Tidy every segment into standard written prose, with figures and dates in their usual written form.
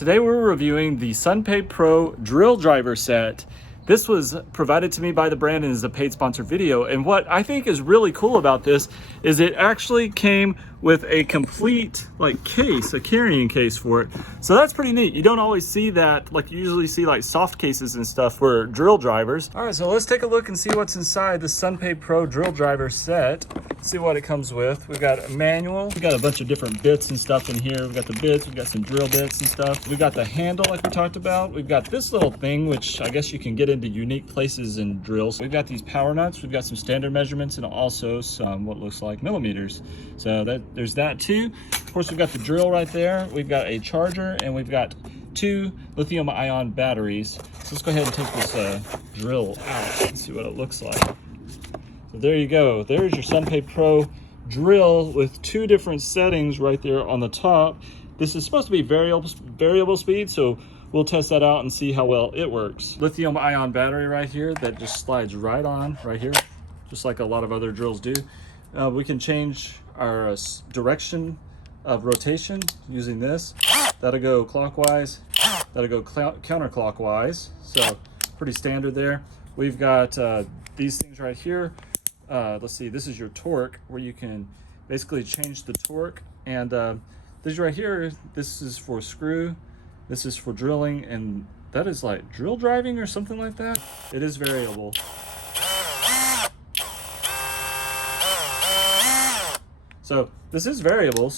Today we're reviewing the Sundpey Pro drill driver set. This was provided to me by the brand and is a paid sponsor video. And what I think is really cool about this is it actually came with a complete case, a carrying case for it. So that's pretty neat. You don't always see that, like you usually see like soft cases and stuff for drill drivers. All right, so let's take a look and see what's inside the Sundpey Pro drill driver set. See what it comes with. We've got a manual. We've got a bunch of different bits and stuff in here. We've got the bits, we've got some drill bits and stuff. We've got the handle like we talked about. We've got this little thing, which I guess you can get into unique places in drills. We've got these power nuts. We've got some standard measurements and also some what looks like millimeters. So there's that too. Of course, we've got the drill right there. We've got a charger and we've got 2 lithium-ion batteries. So let's go ahead and take this drill out and see what it looks like. So there you go. There's your Sundpey Pro drill with 2 different settings right there on the top. This is supposed to be variable speed, so we'll test that out and see how well it works. Lithium-ion battery right here that just slides right on right here, just like a lot of other drills do. We can change our direction of rotation using this. That'll go clockwise, that'll go counterclockwise, so pretty standard there. We've got these things right here. Let's see, this is your torque, where you can basically change the torque. And this right here, this is for screw, this is for drilling, and that is like drill driving or something like that. It is variable. So this is variable,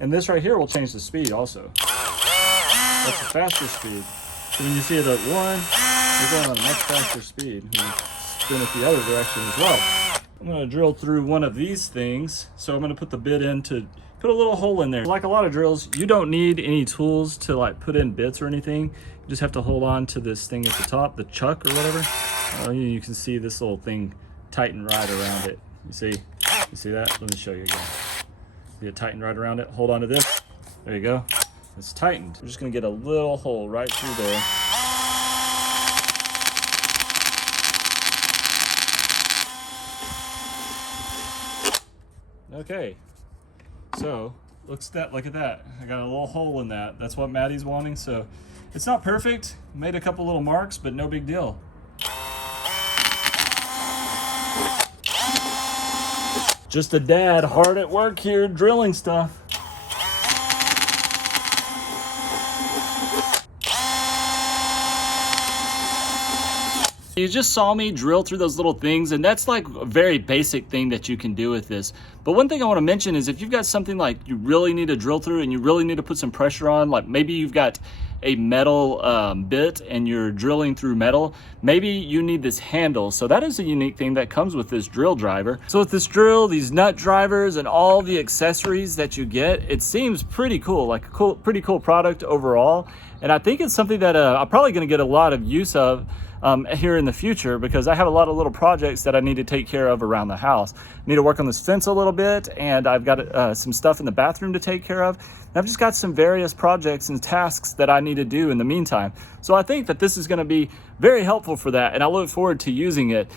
and this right here will change the speed also. That's a faster speed. So when you see it at 1, you're going on a much faster speed. You spin it the other direction as well. I'm going to drill through one of these things. So I'm going to put the bit in to put a little hole in there. Like a lot of drills, you don't need any tools to like put in bits or anything. You just have to hold on to this thing at the top, the chuck or whatever. You can see this little thing tighten right around it. You see that? Let me show you again. See it tighten right around it? Hold on to this. There you go. It's tightened. We're just going to get a little hole right through there. Okay, so look at that. I got a little hole in that. That's what Maddie's wanting. So it's not perfect. Made a couple little marks, but no big deal. Just a dad hard at work here drilling stuff. You just saw me drill through those little things, and that's like a very basic thing that you can do with this. But one thing I want to mention is if you've got something like you really need to drill through and you really need to put some pressure on, like maybe you've got a metal bit and you're drilling through metal, maybe you need this handle. So that is a unique thing that comes with this drill driver. So with this drill, these nut drivers and all the accessories that you get, it seems pretty cool, like a pretty cool product overall. And I think it's something that I'm probably going to get a lot of use of here in the future, because I have a lot of little projects that I need to take care of around the house. I need to work on this fence a little bit, and I've got some stuff in the bathroom to take care of. And I've just got some various projects and tasks that I need to do in the meantime. So I think that this is going to be very helpful for that, and I look forward to using it.